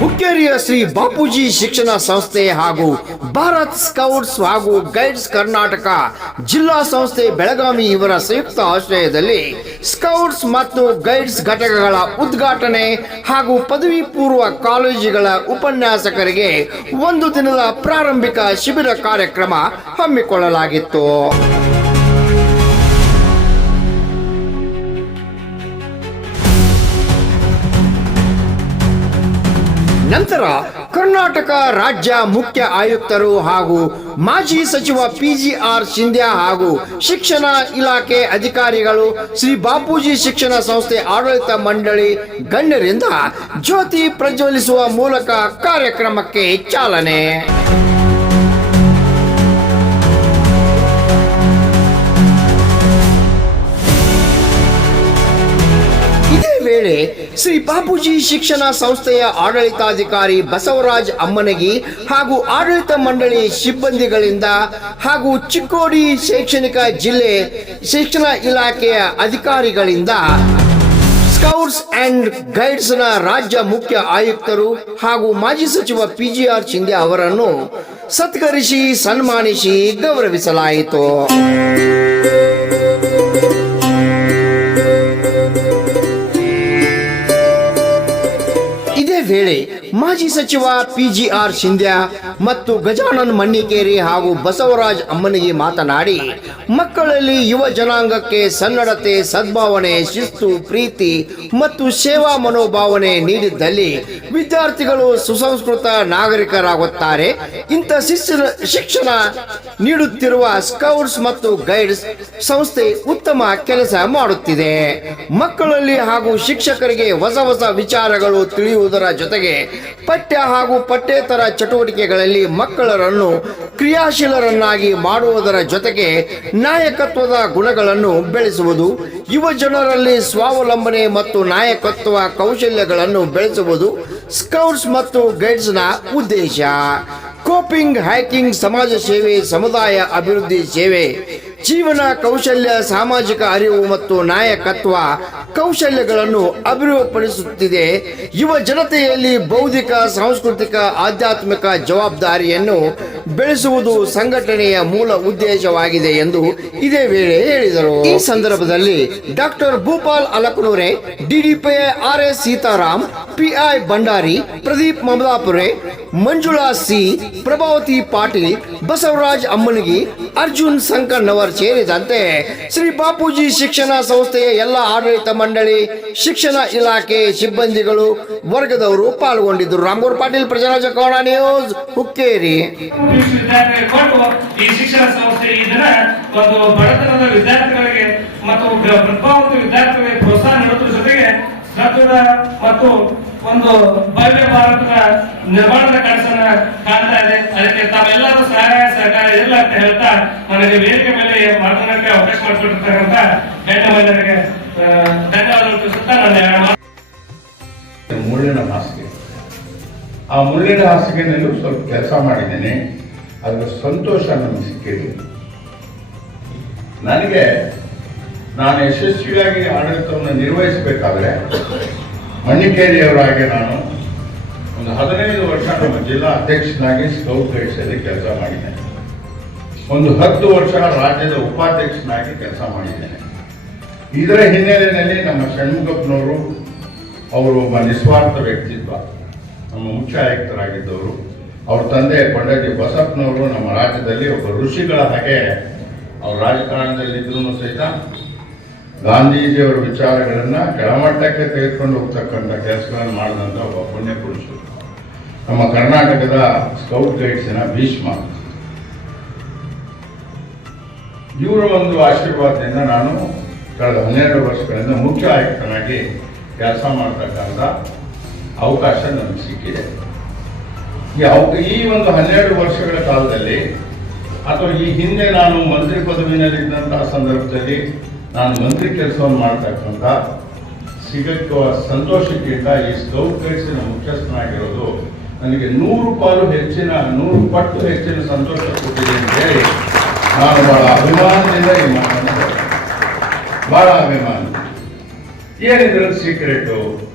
ಹುಕ್ಕೇರಿಯ ಶ್ರೀ ಬಾಪೂಜಿ ಶಿಕ್ಷಣ ಸಂಸ್ಥೆ ಹಾಗೂ ಭಾರತ್ ಸ್ಕೌಟ್ಸ್ ಹಾಗೂ ಗೈಡ್ಸ್ ಕರ್ನಾಟಕ ಜಿಲ್ಲಾ ಸಂಸ್ಥೆ ಬೆಳಗಾವಿ ಇವರ ಸಂಯುಕ್ತ ಆಶ್ರಯದಲ್ಲಿ ಸ್ಕೌಟ್ಸ್ ಮತ್ತು ಗೈಡ್ಸ್ ಘಟಕಗಳ ಉದ್ಘಾಟನೆ ಹಾಗೂ ಪದವಿ ಪೂರ್ವ ಕಾಲೇಜುಗಳ ಉಪನ್ಯಾಸಕರಿಗೆ ಒಂದು ದಿನದ ಪ್ರಾರಂಭಿಕ ಶಿಬಿರ ಕಾರ್ಯಕ್ರಮ ಹಮ್ಮಿಕೊಳ್ಳಲಾಗಿತ್ತು. ನಂತರ ಕರ್ನಾಟಕ ರಾಜ್ಯ ಮುಖ್ಯ ಆಯುಕ್ತರು ಹಾಗೂ ಮಾಜಿ ಸಚಿವ ಪಿಜಿಆರ್ ಸಿಂಧ್ಯಾ ಹಾಗೂ ಶಿಕ್ಷಣ ಇಲಾಖೆ ಅಧಿಕಾರಿಗಳು ಶ್ರೀ ಬಾಪೂಜಿ ಶಿಕ್ಷಣ ಸಂಸ್ಥೆ ಆಡಳಿತ ಮಂಡಳಿ ಗಣ್ಯರಿಂದ ಜ್ಯೋತಿ ಪ್ರಜ್ವಲಿಸುವ ಮೂಲಕ ಕಾರ್ಯಕ್ರಮಕ್ಕೆ ಚಾಲನೆ. ಶ್ರೀ ಬಾಪೂಜಿ ಶಿಕ್ಷಣ ಸಂಸ್ಥೆಯ ಆಡಳಿತಾಧಿಕಾರಿ ಬಸವರಾಜ್ ಅಮ್ಮನಗಿ ಹಾಗೂ ಆಡಳಿತ ಮಂಡಳಿ ಸಿಬ್ಬಂದಿಗಳಿಂದ ಹಾಗೂ ಚಿಕ್ಕೋಡಿ ಶೈಕ್ಷಣಿಕ ಜಿಲ್ಲೆ ಶಿಕ್ಷಣ ಇಲಾಖೆಯ ಅಧಿಕಾರಿಗಳಿಂದ ಸ್ಕೌಟ್ಸ್ ಅಂಡ್ ಗೈಡ್ಸ್ನ ರಾಜ್ಯ ಮುಖ್ಯ ಆಯುಕ್ತರು ಹಾಗೂ ಮಾಜಿ ಸಚಿವ ಪಿ ಜಿ ಆರ್ ಶಿಂದೆ ಅವರನ್ನು ಸತ್ಕರಿಸಿ ಸನ್ಮಾನಿಸಿ ಗೌರವಿಸಲಾಯಿತು. ವೇಳೆ ಮಾಜಿ ಸಚಿವ ಪಿಜಿಆರ್ ಸಿಂಧ್ಯಾ ಮತ್ತು ಗಜಾನನ್ ಮಣ್ಣಿಕೇರಿ ಹಾಗೂ ಬಸವರಾಜ್ ಅಮ್ಮನಿಗೆ ಮಾತನಾಡಿ, ಮಕ್ಕಳಲ್ಲಿ ಯುವ ಜನಾಂಗಕ್ಕೆ ಸನ್ನಡತೆ, ಸದ್ಭಾವನೆ, ಶಿಸ್ತು, ಪ್ರೀತಿ ಮತ್ತು ಸೇವಾ ಮನೋಭಾವನೆ ನೀಡಿದ್ದಲ್ಲಿ ವಿದ್ಯಾರ್ಥಿಗಳು ಸುಸಂಸ್ಕೃತ ನಾಗರಿಕರಾಗುತ್ತಾರೆ. ಇಂಥ ಶಿಕ್ಷಣ ಶಿಕ್ಷಣ ನೀಡುತ್ತಿರುವ ಸ್ಕೌಟ್ಸ್ ಮತ್ತು ಗೈಡ್ಸ್ ಸಂಸ್ಥೆ ಉತ್ತಮ ಕೆಲಸ ಮಾಡುತ್ತಿದೆ. ಮಕ್ಕಳಲ್ಲಿ ಹಾಗೂ ಶಿಕ್ಷಕರಿಗೆ ಹೊಸ ಹೊಸ ವಿಚಾರಗಳು ತಿಳಿಯುವುದರ ಜೊತೆಗೆ ಪಠ್ಯ ಹಾಗೂ ಪಠ್ಯೇತರ ಚಟುವಟಿಕೆಗಳಲ್ಲಿ ಮಕ್ಕಳರನ್ನು ಕ್ರಿಯಾಶೀಲರನ್ನಾಗಿ ಮಾಡುವುದರ ಜೊತೆಗೆ ನಾಯಕತ್ವದ ಗುಣಗಳನ್ನು ಬೆಳೆಸುವುದು, ಯುವ ಜನರಲ್ಲಿ ಸ್ವಾವಲಂಬನೆ ಮತ್ತು ನಾಯಕತ್ವ ಕೌಶಲ್ಯಗಳನ್ನು ಬೆಳೆಸುವುದು ಸ್ಕೌಟ್ಸ್ ಮತ್ತು ಗೈಡ್ಸ್ನ ಉದ್ದೇಶ. ಕೋಪಿಂಗ್ ಹ್ಯಾಕಿಂಗ್ ಸಮಾಜ ಸೇವೆ, ಸಮುದಾಯ ಅಭಿವೃದ್ಧಿ ಸೇವೆ ಜೀವನ ಕೌಶಲ್ಯ ಸಾಮಾಜಿಕ ಅರಿವು ಮತ್ತು ನಾಯಕತ್ವ ಕೌಶಲ್ಯಗಳನ್ನು ಅಭಿವೃದ್ಧಿಪಡಿಸುತ್ತಿದೆ. ಯುವ ಜನತೆಯಲ್ಲಿ ಬೌದ್ಧಿಕ ಸಾಂಸ್ಕೃತಿಕ ಆಧ್ಯಾತ್ಮಿಕ ಜವಾಬ್ದಾರಿಯನ್ನು ಬೆಳೆಸುವುದು ಸಂಘಟನೆಯ ಮೂಲ ಉದ್ದೇಶವಾಗಿದೆ ಎಂದು ಇದೇ ವೇಳೆ ಹೇಳಿದರು. ಈ ಸಂದರ್ಭದಲ್ಲಿ doctor Bhupal Alakanure DDP R S Sitaram PI Bhandari Pradeep Mamadapure Manjula C, Prabhavati Patil, Basavaraj Ammanagi, Arjun Sankannavar ಸೇರಿದಂತೆ ಶ್ರೀ ಬಾಪೂಜಿ ಶಿಕ್ಷಣ ಸಂಸ್ಥೆಯ ಎಲ್ಲ ಆಡಳಿತ ಮಂಡಳಿ, ಶಿಕ್ಷಣ ಇಲಾಖೆ ಸಿಬ್ಬಂದಿಗಳು ವರ್ಗದವರು ಪಾಲ್ಗೊಂಡಿದ್ದರು. ರಾಮಗೌರ್ ಪಾಟೀಲ್, ಪ್ರಜಾರಾಜ ಕೌಡ ನ್ಯೂಸ್, ಹುಕ್ಕೇರಿ. ವಿದ್ಯಾರ್ಥಿಗಳಿಗೆ ಕೊಟ್ಟು ಈ ಶಿಕ್ಷಣ ಸಂಸ್ಥೆ ಇದನ್ನ ಒಂದು ಬಡತನದ ವಿದ್ಯಾರ್ಥಿಗಳಿಗೆ ಮತ್ತು ಪ್ರ- ಪ್ರತಿಭಾವಂತ ವಿದ್ಯಾರ್ಥಿಗಳಿಗೆ ಪ್ರೋತ್ಸಾಹ ನೀಡುವುದರ ಜೊತೆಗೆ ಸದೃಢ ಮತ್ತು ಒಂದು ಭವ್ಯ ಭಾರತದ ನಿರ್ಮಾಣದ ಕನಸನ್ನ ಕಾಣ್ತಾ ಇದೆ. ಅದಕ್ಕೆ ತಾವೆಲ್ಲರೂ ಸಹಾಯ ಸಹಕಾರ ಇಲ್ಲ ಅಂತ ಹೇಳ್ತಾ ನನಗೆ ವೇದಿಕೆ ಮೇಲೆ ಮಾತನಾಡಕ್ಕೆ ಅವಕಾಶ ಮಾಡಿಕೊಟ್ಟಿರ್ತಕ್ಕಂಥ ಗಣ್ಯ ಮಹಿಳೆಯರಿಗೆ ಆ, ಧನ್ಯವಾದಗಳು ತಿಳಿಸುತ್ತಾ ನನ್ನ ಮುಳ್ಳಿನ ಹಾಸಿಗೆ. ಆ ಮುಳ್ಳಿನ ಹಾಸಿಗೆನಲ್ಲೂ ಸ್ವಲ್ಪ ಕೆಲಸ ಮಾಡಿದ್ದೇನೆ. ಅದರ ಸಂತೋಷ ನಮಗೆ ಸಿಕ್ಕಿದೆ. ನನಗೆ ನಾನು ಯಶಸ್ವಿಯಾಗಿ ಆಡಳಿತವನ್ನು ನಿರ್ವಹಿಸಬೇಕಾದ್ರೆ ಮಣ್ಣಿಕೇರಿಯವರಾಗಿ ನಾನು ಒಂದು ಹದಿನೈದು ವರ್ಷ ನಮ್ಮ ಜಿಲ್ಲಾ ಅಧ್ಯಕ್ಷನಾಗಿ ಸ್ಕೌಟ್ ಗೈಡ್ಸಲ್ಲಿ ಕೆಲಸ ಮಾಡಿದ್ದೇನೆ. ಒಂದು ಹತ್ತು ವರ್ಷ ರಾಜ್ಯದ ಉಪಾಧ್ಯಕ್ಷನಾಗಿ ಕೆಲಸ ಮಾಡಿದ್ದೇನೆ. ಇದರ ಹಿನ್ನೆಲೆಯಲ್ಲಿ ನಮ್ಮ ಷಣ್ಮುಖಪ್ಪನವರು ಅವರು ಒಬ್ಬ ನಿಸ್ವಾರ್ಥ ವ್ಯಕ್ತಿತ್ವ. ನಮ್ಮ ಮುಖ್ಯ ಅವ್ರ ತಂದೆ ಪಂಡಜಿ ಬಸಪ್ಪನವರು ನಮ್ಮ ರಾಜ್ಯದಲ್ಲಿ ಒಬ್ಬ ಋಷಿಗಳ ಹಾಗೆ ಅವ್ರ ರಾಜಕಾರಣದಲ್ಲಿದ್ರೂ ಸಹಿತ ಗಾಂಧೀಜಿಯವರ ವಿಚಾರಗಳನ್ನು ಕೆಳಮಟ್ಟಕ್ಕೆ ತೆಗೆದುಕೊಂಡು ಹೋಗ್ತಕ್ಕಂಥ ಕೆಲಸಗಳನ್ನು ಮಾಡಿದಂಥ ಒಬ್ಬ ಪುಣ್ಯ ಪುರುಷರು. ನಮ್ಮ ಕರ್ನಾಟಕದ ಸ್ಕೌಟ್ ಗೈಡ್ಸಿನ ಭೀಷ್ಮ. ಇವರ ಒಂದು ಆಶೀರ್ವಾದದಿಂದ ನಾನು ಕಳೆದ ಹನ್ನೆರಡು ವರ್ಷಗಳಿಂದ ಮುಖ್ಯ ಆಯುಕ್ತನಾಗಿ ಕೆಲಸ ಮಾಡ್ತಕ್ಕಂಥ ಅವಕಾಶ ನನಗೆ ಸಿಕ್ಕಿದೆ. ಈ ಒಂದು ಹನ್ನೆರಡು ವರ್ಷಗಳ ಕಾಲದಲ್ಲಿ ಅಥವಾ ಈ ಹಿಂದೆ ನಾನು ಮಂತ್ರಿ ಪದವಿನಲ್ಲಿದ್ದಂತಹ ಸಂದರ್ಭದಲ್ಲಿ ನಾನು ಮಂತ್ರಿ ಕೆಲಸವನ್ನು ಮಾಡ್ತಕ್ಕಂಥ ಸಿಗಕ್ಕ ಸಂತೋಷಕ್ಕಿಂತ ಈ ಸ್ಕೌಟ್ ಮುಖ್ಯಸ್ಥನಾಗಿರೋದು ನನಗೆ ನೂರು ಪಾಲು ಹೆಚ್ಚಿನ, ನೂರು ಪಟ್ಟು ಹೆಚ್ಚಿನ ಸಂತೋಷ ಕೊಟ್ಟಿದೆ ಅಂತ ಹೇಳಿ ನಾನು ಬಹಳ ಅಭಿಮಾನದಿಂದ ಈ ಮಾತನ್ನು. ಬಹಳ ಅಭಿಮಾನ ಏನಿದ್ರೆ ಸೀಕ್ರೆಟು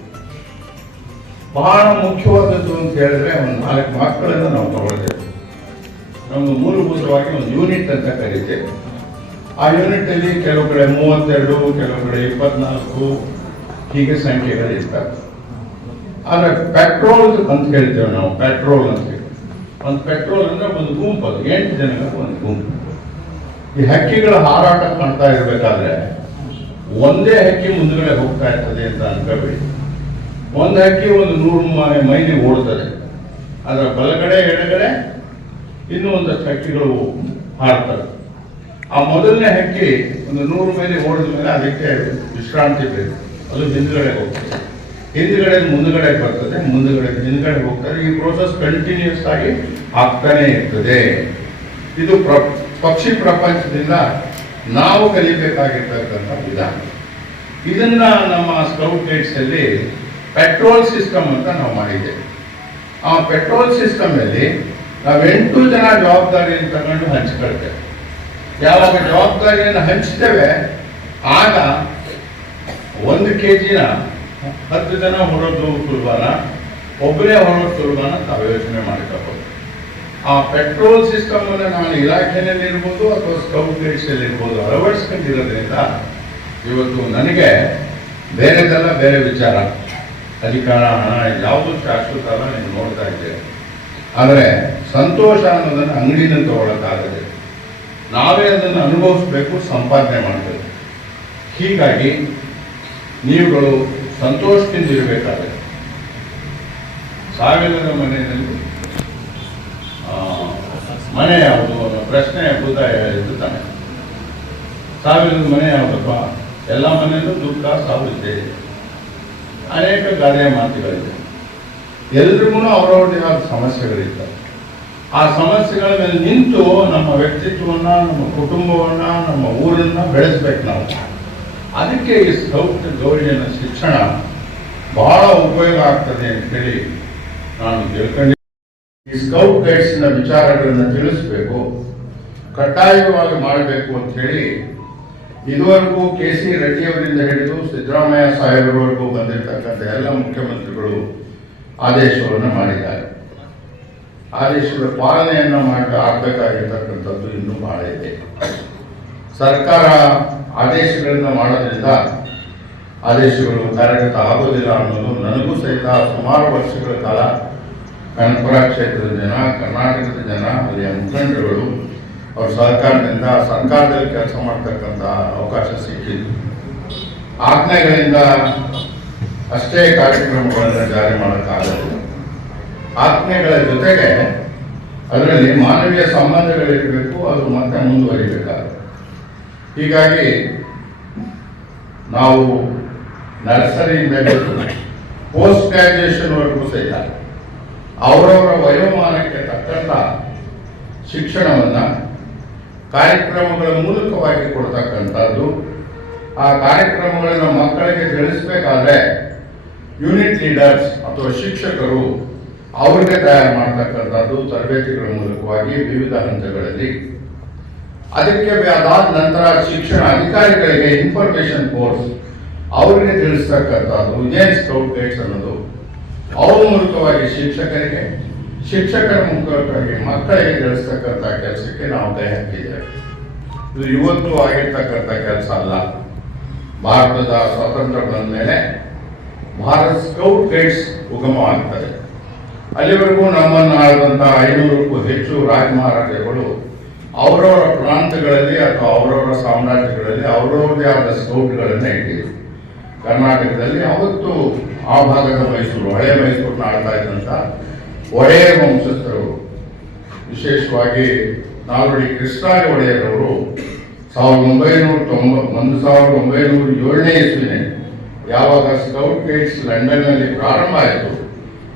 ಬಹಳ ಮುಖ್ಯವಾದದ್ದು ಅಂತ ಹೇಳಿದ್ರೆ ಒಂದು ನಾಲ್ಕು ಮಕ್ಕಳನ್ನು ನಾವು ತಗೊಳ್ತೇವೆ. ನಮ್ಮದು ಮೂಲಭೂತವಾಗಿ ಒಂದು ಯೂನಿಟ್ ಅಂತ ಕರೀತೇವೆ ಆ ಯೂನಿಟ್ ಅಲ್ಲಿ ಕೆಲವು ಕಡೆ ಮೂವತ್ತೆರಡು, ಕೆಲವು ಕಡೆ ಇಪ್ಪತ್ನಾಲ್ಕು, ಹೀಗೆ ಸಂಖ್ಯೆಗಳು ಆದರೆ ಪೆಟ್ರೋಲ್ ಅಂತ ಹೇಳ್ತೇವೆ ನಾವು ಪೆಟ್ರೋಲ್ ಅಂತ ಒಂದು ಪೆಟ್ರೋಲ್ ಅಂದ್ರೆ ಒಂದು ಗುಂಪು ಅದು, ಎಂಟು ಜನಗಳ ಒಂದು ಗುಂಪು. ಈ ಹಕ್ಕಿಗಳ ಹಾರಾಟ ಕಾಣ್ತಾ ಇರಬೇಕಾದ್ರೆ ಒಂದೇ ಹಕ್ಕಿ ಮುಂದುಗಡೆ ಹೋಗ್ತಾ ಇರ್ತದೆ ಅಂತ ಅನ್ಕೋಬೇಡಿ. ಒಂದು ಹಕ್ಕಿ, ಒಂದು ನೂರು ಮೈಲಿ ಓಡ್ತದೆ. ಅದರ ಬಲಗಡೆ, ಎಡಗಡೆ ಇನ್ನೂ ಒಂದಷ್ಟು ಹಕ್ಕಿಗಳು ಹಾರ್ತವೆ ಆ ಮೊದಲನೇ ಹಕ್ಕಿ ಒಂದು ನೂರು ಮೈಲಿ ಓಡಿದ ಮೇಲೆ ಅದಕ್ಕೆ ವಿಶ್ರಾಂತಿ ಬೇಕು. ಅದು ಹಿಂದ್ಗಡೆ ಹೋಗ್ತದೆ. ಹಿಂದ್ಗಡೆ ಮುಂದ್ಗಡೆ ಬರ್ತದೆ. ಮುಂದ್ಗಡೆ ಹಿಂದ್ಗಡೆ ಹೋಗ್ತದೆ ಈ ಪ್ರೋಸೆಸ್ ಕಂಟಿನ್ಯೂಸ್ ಆಗಿ ಆಗ್ತಾನೆ ಇರ್ತದೆ. ಇದು ಪ್ರ, ಪಕ್ಷಿ ಪ್ರಪಂಚದಿಂದ ನಾವು ಕಲಿಬೇಕಾಗಿರ್ತಕ್ಕಂಥ ವಿಧಾನ. ಇದನ್ನ ನಮ್ಮ ಸ್ಕೌಟ್ ಗೈಡ್ಸ್ ಪೆಟ್ರೋಲ್ ಸಿಸ್ಟಮ್ ಅಂತ ನಾವು ಮಾಡಿದ್ದೇವೆ. ಆ ಪೆಟ್ರೋಲ್ ಸಿಸ್ಟಮ್ ಅಲ್ಲಿ ನಾವು ಎಂಟು ಜನ ಜವಾಬ್ದಾರಿಯನ್ನು ತಗೊಂಡು ಹಂಚ್ಕೊಳ್ತೇವೆ. ಯಾವಾಗ ಜವಾಬ್ದಾರಿಯನ್ನು ಹಂಚ್ತೇವೆ, ಆಗ ಒಂದು ಕೆ ಜಿನ ಹತ್ತು ಜನ ಹೊರೋದು ಸುಲಭನ, ಒಬ್ಬರೇ ಹೊರೋದು ಸುಲಭನ ತಾವು ಯೋಚನೆ ಮಾಡ್ಕೋಬಹುದು ಆ ಪೆಟ್ರೋಲ್ ಸಿಸ್ಟಮ್ ಅನ್ನು ನಾನು ಇಲಾಖೆಯಲ್ಲಿ ಇರ್ಬೋದು ಅಥವಾ ಸ್ಕೌಟ್ ಗೈಡ್ಸಲ್ಲಿ ಇರ್ಬೋದು, ಅಳವಡಿಸ್ಕೊಂಡಿರೋದ್ರಿಂದ ಇವತ್ತು ನನಗೆ ಬೇರೆದೆಲ್ಲ ಬೇರೆ ವಿಚಾರ. ಅಧಿಕಾರ ಹಣ ಯಾವುದು ಶಾಶ್ವತ ಅಲ್ಲ ನೀವು ನೋಡ್ತಾ ಇದ್ದೇವೆ ಆದರೆ ಸಂತೋಷ ಅನ್ನೋದನ್ನು ಅಂಗಡಿನಲ್ಲಿ ತಗೊಳ್ಳೋಕ್ಕಾಗದೆ ನಾವೇ ಅದನ್ನು ಅನುಭವಿಸ್ಬೇಕು, ಸಂಪಾದನೆ ಮಾಡಬೇಕು. ಹೀಗಾಗಿ ನೀವುಗಳು ಸಂತೋಷದಿಂದ ಇರಬೇಕಾದ್ರೆ ಸಾವಿರದ ಮನೆಯಲ್ಲಿ ಮನೆ ಯಾವುದು ಅನ್ನೋ ಪ್ರಶ್ನೆ ಹೇಳಿದ್ದು ತಾನೆ ಸಾವಿರದ ಮನೆ ಯಾವುದಪ್ಪ? ಎಲ್ಲ ಮನೆಯಲ್ಲೂ ದುಃಖ ಸಾವು ಇದ್ದೇ ಇದೆ. ಅನೇಕ ಗಾದೆ ಮಾತುಗಳಿದೆ. ಎಲ್ರಿಗೂ ಅವರವ್ರದೇ ಆದ ಸಮಸ್ಯೆಗಳಿದ್ದಾವೆ ಆ ಸಮಸ್ಯೆಗಳ ಮೇಲೆ ನಿಂತು ನಮ್ಮ ವ್ಯಕ್ತಿತ್ವವನ್ನ, ನಮ್ಮ ಕುಟುಂಬವನ್ನ, ನಮ್ಮ ಊರನ್ನ ಬೆಳೆಸ್ಬೇಕು ನಾವು. ಅದಕ್ಕೆ ಈ ಸ್ಕೌಟ್ ಗೌರಿಯನ ಶಿಕ್ಷಣ ಬಹಳ ಉಪಯೋಗ ಆಗ್ತದೆ ಅಂತ ಹೇಳಿ ನಾನು ತಿಳ್ಕೊಂಡೆ ಈ ಸ್ಕೌಟ್ ಗೈಡ್ಸ್ನ ವಿಚಾರಗಳನ್ನು ತಿಳಿಸ್ಬೇಕು, ಕಡ್ಡಾಯವಾಗಿ ಮಾಡಬೇಕು ಅಂತ ಹೇಳಿ ಇದುವರೆಗೂ ಕೆ ಸಿ ರೆಡ್ಡಿ ಅವರಿಂದ ಹಿಡಿದು ಸಿದ್ದರಾಮಯ್ಯ ಸಾಹೇಬರವರೆಗೂ ಬಂದಿರತಕ್ಕಂಥ ಎಲ್ಲ ಮುಖ್ಯಮಂತ್ರಿಗಳು ಆದೇಶವನ್ನು ಮಾಡಿದ್ದಾರೆ. ಆದೇಶದ ಪಾಲನೆಯನ್ನು ಮಾಡಿ ಆಗಬೇಕಾಗಿರ್ತಕ್ಕಂಥದ್ದು ಇನ್ನೂ ಬಹಳ ಇದೆ. ಸರ್ಕಾರ ಆದೇಶಗಳನ್ನು ಮಾಡೋದ್ರಿಂದ ಆದೇಶಗಳು ಕಾರ್ಯಗತ ಆಗೋದಿಲ್ಲ ಅನ್ನೋದು ನನಗೂ ಸಹಿತ ಸುಮಾರು ವರ್ಷಗಳ ಕಾಲ ಕನಪುರ ಕ್ಷೇತ್ರದ ಜನ, ಕರ್ನಾಟಕದ ಜನ ಅಲ್ಲಿಯ ಮುಖಂಡರುಗಳು ಅವ್ರ ಸರ್ಕಾರದಿಂದ, ಸರ್ಕಾರದಲ್ಲಿ ಕೆಲಸ ಮಾಡ್ತಕ್ಕಂಥ ಅವಕಾಶ ಸಿಕ್ಕಿದ್ದು. ಆಜ್ಞೆಗಳಿಂದ ಅಷ್ಟೇ ಕಾರ್ಯಕ್ರಮಗಳನ್ನು ಜಾರಿ ಮಾಡೋಕ್ಕಾಗಲ್ಲ ಆಜ್ಞೆಗಳ ಜೊತೆಗೆ ಅದರಲ್ಲಿ ಮಾನವೀಯ ಸಂಬಂಧಗಳಿರಬೇಕು, ಅದು ಮತ್ತೆ ಮುಂದುವರಿಬೇಕಾಗುತ್ತೆ. ಹೀಗಾಗಿ ನಾವು ನರ್ಸರಿಯಿಂದ ಪೋಸ್ಟ್ ಗ್ರ್ಯಾಜುಯೇಷನ್ವರೆಗೂ ಸಹಿತ ಅವರವರ ವಯೋಮಾನಕ್ಕೆ ತಕ್ಕಂಥ ಶಿಕ್ಷಣವನ್ನ ಕಾರ್ಯಕ್ರಮಗಳ ಮೂಲಕವಾಗಿ ಕೊಡ್ತಕ್ಕಂಥದ್ದು. ಆ ಕಾರ್ಯಕ್ರಮಗಳನ್ನು ಮಕ್ಕಳಿಗೆ ತಿಳಿಸ್ಬೇಕಾದ್ರೆ ಯೂನಿಟ್ ಲೀಡರ್ಸ್ ಅಥವಾ ಶಿಕ್ಷಕರು ಅವ್ರಿಗೆ ತಯಾರು ಮಾಡ್ತಕ್ಕಂಥದ್ದು ತರಬೇತಿಗಳ ಮೂಲಕವಾಗಿ ವಿವಿಧ ಹಂತಗಳಲ್ಲಿ. ಅದಕ್ಕೆ ಅದಾದ ನಂತರ ಶಿಕ್ಷಣ ಅಧಿಕಾರಿಗಳಿಗೆ ಇನ್ಫಾರ್ಮೇಶನ್ ಕೋರ್ಸ್ ಅವರಿಗೆ ತಿಳಿಸ್ತಕ್ಕಂಥದ್ದು ಸ್ಕೌಟ್ ಗೈಡ್ಸ್ ಅನ್ನೋದು. ಅವ್ರ ಮೂಲಕವಾಗಿ ಶಿಕ್ಷಕರಿಗೆ ಶಿಕ್ಷಕರ ಮುಖಾಂತರವಾಗಿ ಮಕ್ಕಳಿಗೆ ತಿಳಿಸ್ತಕ್ಕಂಥ ಕೆಲಸಕ್ಕೆ ನಾವು ಕೈ ಹಾಕಿದ್ದೇವೆ ಇದು ಇವತ್ತು ಆಗಿರ್ತಕ್ಕಂಥ ಕೆಲಸ ಅಲ್ಲ. ಭಾರತದ ಸ್ವಾತಂತ್ರ್ಯ ಬಂದ ಮೇಲೆ ಭಾರತ್ ಸ್ಕೌಟ್ ಗೈಡ್ಸ್ ಆಗ್ತದೆ ಅಲ್ಲಿವರೆಗೂ ನಮ್ಮನ್ನು ಆಳಿದಂಥ ಐನೂರಕ್ಕೂ ಹೆಚ್ಚು ರಾಜ ಮಹಾರಾಜಗಳು ಅವರವರ ಪ್ರಾಂತಗಳಲ್ಲಿ ಅಥವಾ ಅವರವರ ಸಾಮ್ರಾಜ್ಯಗಳಲ್ಲಿ ಅವರವರದೇ ಆದ ಸ್ಕೌಟ್ಗಳನ್ನ ಇಟ್ಟಿದ್ರು. ಕರ್ನಾಟಕದಲ್ಲಿ ಅವತ್ತು ಆ ಭಾಗದ ಮೈಸೂರು, ಹಳೆ ಮೈಸೂರಿನ ಆಳ್ತಾ ಇದ್ದಂಥ ಒಡೆಯ ವಂಶಸ್ಥರು ವಿಶೇಷವಾಗಿ ನಾಲ್ವಡಿ ಕೃಷ್ಣಾಜಿ ಒಡೆಯರವರು ಸಾವಿರದ ಒಂಬೈನೂರ ತೊಂಬ, ಒಂದು ಸಾವಿರದ ಒಂಬೈನೂರ ಏಳನೇ ಇಸ್ವಿನೇ ಯಾವಾಗ ಸ್ಕೌಟ್ ಗೈಡ್ಸ್ ಲಂಡನ್ನಲ್ಲಿ ಪ್ರಾರಂಭ ಆಯಿತು,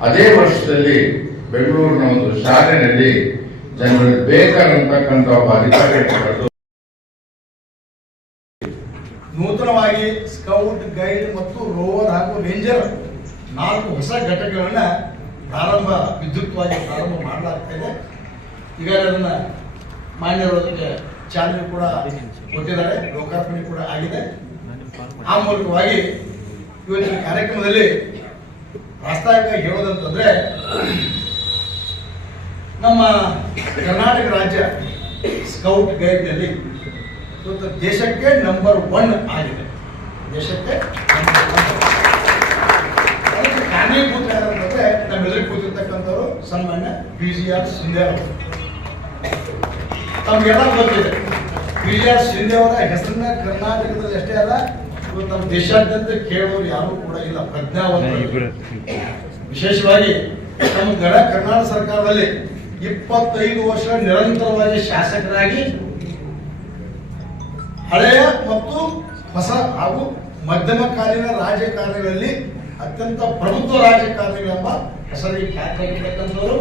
ಅದೇ ವರ್ಷದಲ್ಲಿ ಬೆಂಗಳೂರಿನ ಒಂದು ಶಾಲೆಯಲ್ಲಿ ಜನರಲ್ ಬೇಕರ್ ಅಂತಕ್ಕಂಥ ಒಬ್ಬ ಅಧಿಕಾರಿ ನೂತನವಾಗಿ ಸ್ಕೌಟ್ ಗೈಡ್ ಮತ್ತು ರೋವರ್ ಹಾಗೂ ರೇಂಜರ್ ನಾಲ್ಕು ಹೊಸ ಘಟಕಗಳನ್ನ ಪ್ರಾರಂಭ ವಿದ್ಯುಕ್ತವಾಗಿ ಪ್ರಾರಂಭ ಮಾಡಲಾಗ್ತಾ ಇದೆ. ಈಗಾಗಲೇ ಅದನ್ನ ಮಾನ್ಯರೊಂದಿಗೆ ಚಾಲನೆ ಕೂಡ ಕೊಟ್ಟಿದ್ದಾರೆ, ಲೋಕಾರ್ಪಣೆ ಕೂಡ ಆಗಿದೆ. ಆ ಮೂಲಕವಾಗಿ ಇವತ್ತಿನ ಕಾರ್ಯಕ್ರಮದಲ್ಲಿ ಪ್ರಾಸ್ತಾವಿಕ ಹೇಳೋದಂತಂದ್ರೆ, ನಮ್ಮ ಕರ್ನಾಟಕ ರಾಜ್ಯ ಸ್ಕೌಟ್ ಗೈಡ್ನಲ್ಲಿ ಇವತ್ತು ದೇಶಕ್ಕೆ ನಂಬರ್ ಒನ್ ಆಗಿದೆ. ದೇಶಕ್ಕೆ ಕಾರಣೀಭೂತ ಸನ್ಮಾನ್ಯ ಪಿ ಜಿ ಆರ್ ಸಿಂಧೆ ಅವರು ತಮ್ಗೆಲ್ಲ ಗೊತ್ತಿದೆ. ಪಿ ಜಿ ಆರ್ ಸಿಂಧೆ ಅವರ ಹೆಸರನ್ನ ಕರ್ನಾಟಕದಲ್ಲಿ ಅಷ್ಟೇ ಅಲ್ಲ ಇವತ್ತು ನಮ್ಮ ದೇಶಾದ್ಯಂತ ಕೇಳೋರು ಯಾರು ಕೂಡ ಇಲ್ಲ ಪ್ರಜ್ಞಾವಂತ ವಿಶೇಷವಾಗಿ ನಮ್ಮ ಗಡ ಕರ್ನಾಟಕ ಸರ್ಕಾರದಲ್ಲಿ ಇಪ್ಪತ್ತೈದು ವರ್ಷ ನಿರಂತರವಾಗಿ ಶಾಸಕರಾಗಿ ಹಳೆಯ ಮತ್ತು ಹೊಸ ಹಾಗೂ ಮಧ್ಯಮಕಾಲೀನ ರಾಜಕಾರಣಿಗಳಲ್ಲಿ ಅತ್ಯಂತ ಪ್ರಮುಖ ರಾಜಕಾರಣಿಗಳೆಂಬ ಹೆಸರಿಗೆ ಖ್ಯಾತರಾಗಿರ್ತಕ್ಕಂಥವರು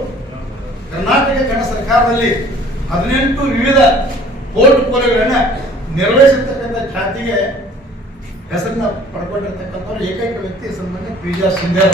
ಕರ್ನಾಟಕ ಕನ್ನಡ ಸರ್ಕಾರದಲ್ಲಿ ಹದಿನೆಂಟು ವಿವಿಧ ಕೋರ್ಟ್ ಕೊಲೆಗಳನ್ನ ನಿರ್ವಹಿಸಿರ್ತಕ್ಕಂಥ ಖ್ಯಾತಿಗೆ ಹೆಸರನ್ನ ಪಡ್ಕೊಂಡಿರ್ತಕ್ಕಂಥವ್ರು ಏಕೈಕ ವ್ಯಕ್ತಿ ಸನ್ಮಾನ್ಯ ಪಿ ಜಿ ಆರ್ ಸಿಂಧೆ